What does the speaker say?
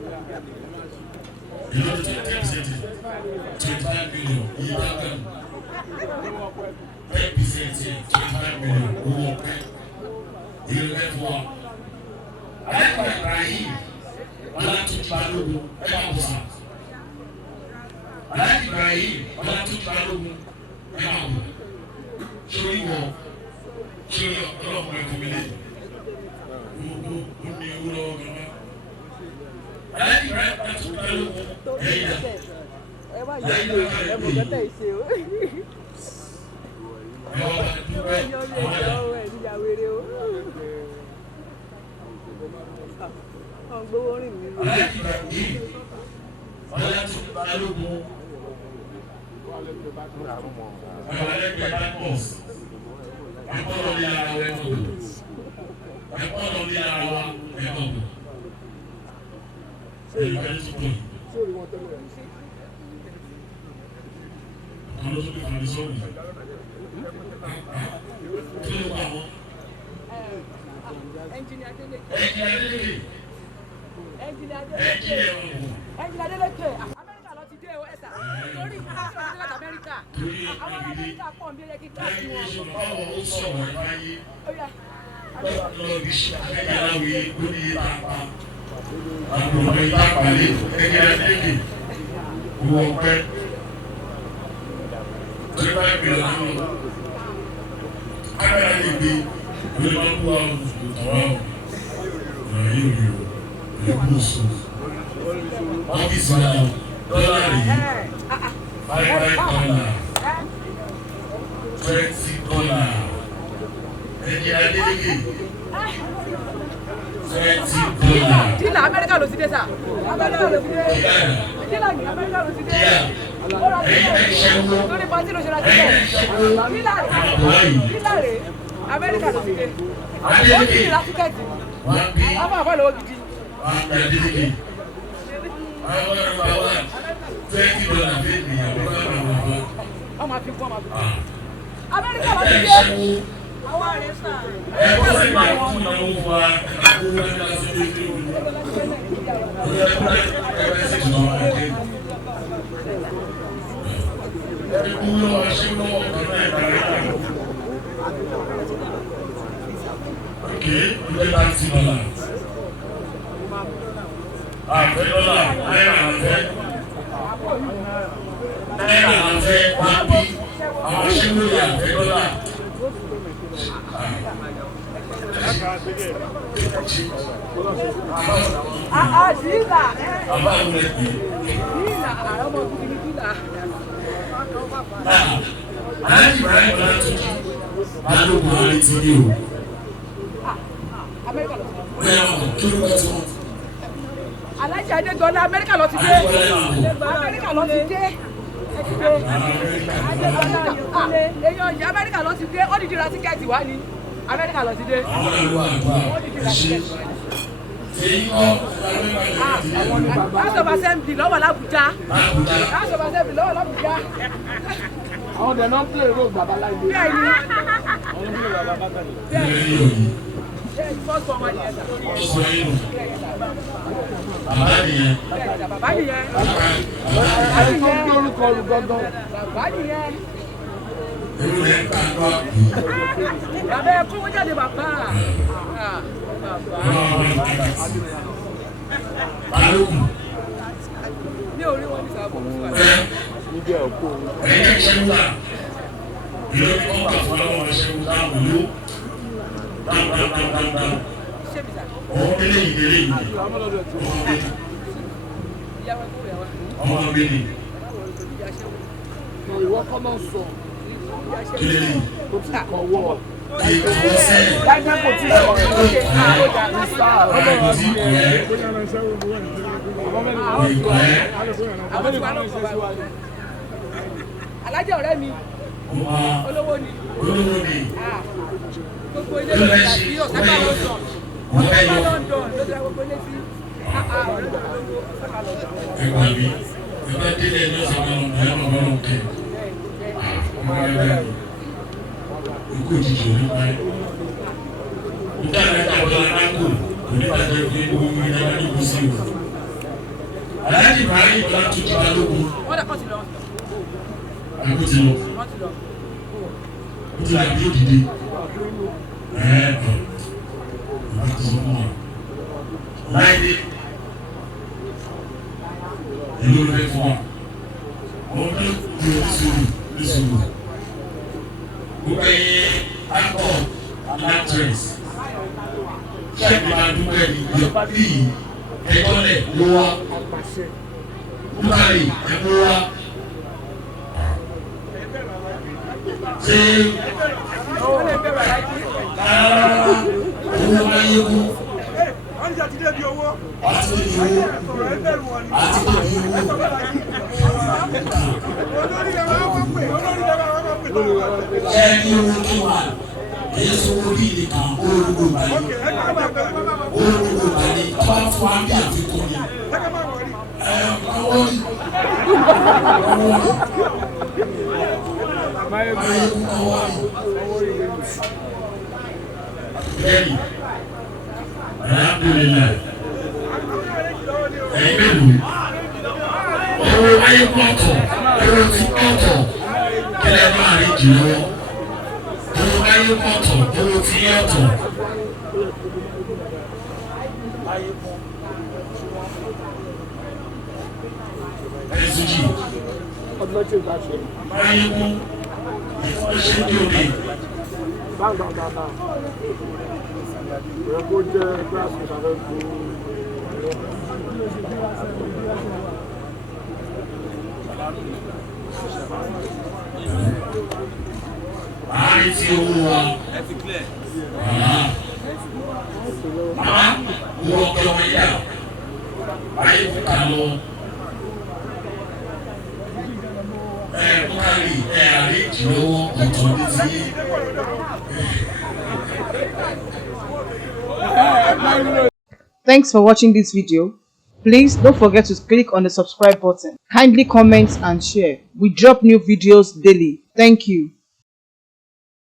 You know the 10%, 25 million. You have them. 10%, 25 million. Who will pay? You will get what? I like Ibrahim. I like to Balogun. I like Ibrahim. I like to Balogun. Show you more. Show you a lot of my community. I like Ibrahim. I like to Balogun. Oh, they don't play road, Baba like this. First one, my dear. Alájẹ ọ̀rẹ́ mi olówó ni gbogbo ilé ló ti àbí ọ̀sáká lọ́dọ̀ ọ̀sáká lọ́dọ̀ ló ti ra gbogbo ilé sí ọ̀rẹ́ ọ̀sáká lọ́dọ̀. Ẹ̀gbọ́n mi ẹ̀gbọ́n délé ní ọ̀sáká lọ́dọ̀ ẹ̀ máa bọ́ lọ́kẹ́ ọmọ ẹgbẹ́ ikú òjijì òní parí. Nígbà tí a bọ̀ anáko onígbàjẹ́ pé owó mi náà ní kò sí o. Aláàjì Ibrahim Ọlátúnjí Balógun. Wọ́n dà kọ́ sí lọ. Àgbo ti lọ. Wọ́n ti lọ. Ó ti láti yóò dìde. Ìgbà tó sọ fún wa. Láìdé. Èló ló fẹ́ fún wa. Wọ́n fẹ́ kú ní sùúrù. Gbogbo ẹyẹ akọ actress. Ṣé ìgbà dúpẹ́ ni ìjọba bíi ẹ̀tọ́lẹ̀ ló wá? Bukari ẹ̀kọ́ wá. Ṣé owó ayé kú? Àti débi owó. Àti débi owó. Ṣé ní owó tó wà? Èyí sọ owó bí nìkan olóògbé báyìí. Olóògbé báyìí bá fún wa bí àfikún ni. Bẹ́ẹ̀ni, alhamdulillah, ẹ̀yin mélòó, owó ayé kọ̀ọ̀kọ̀, owó tí kọ̀ọ̀kọ̀, kílẹ̀ máa rí jù lọ́wọ́, owó ayé kọ̀ọ̀kọ̀, owó tí yọ̀tọ̀. Ẹ̀sùjì, ayé kú, ìfọ̀ṣẹ́ ní òde. Àárín tí owó wa. Màmá, wo ọkọ ọmọ yíyá, ayé kú kà lọ. Bukari àríjì lọ́wọ́ ọ̀tọ̀ ní ti. Thanks for watching this video. Please don't forget to click on the subscribe button. Kindly comment and share. We drop new videos daily. Thank you.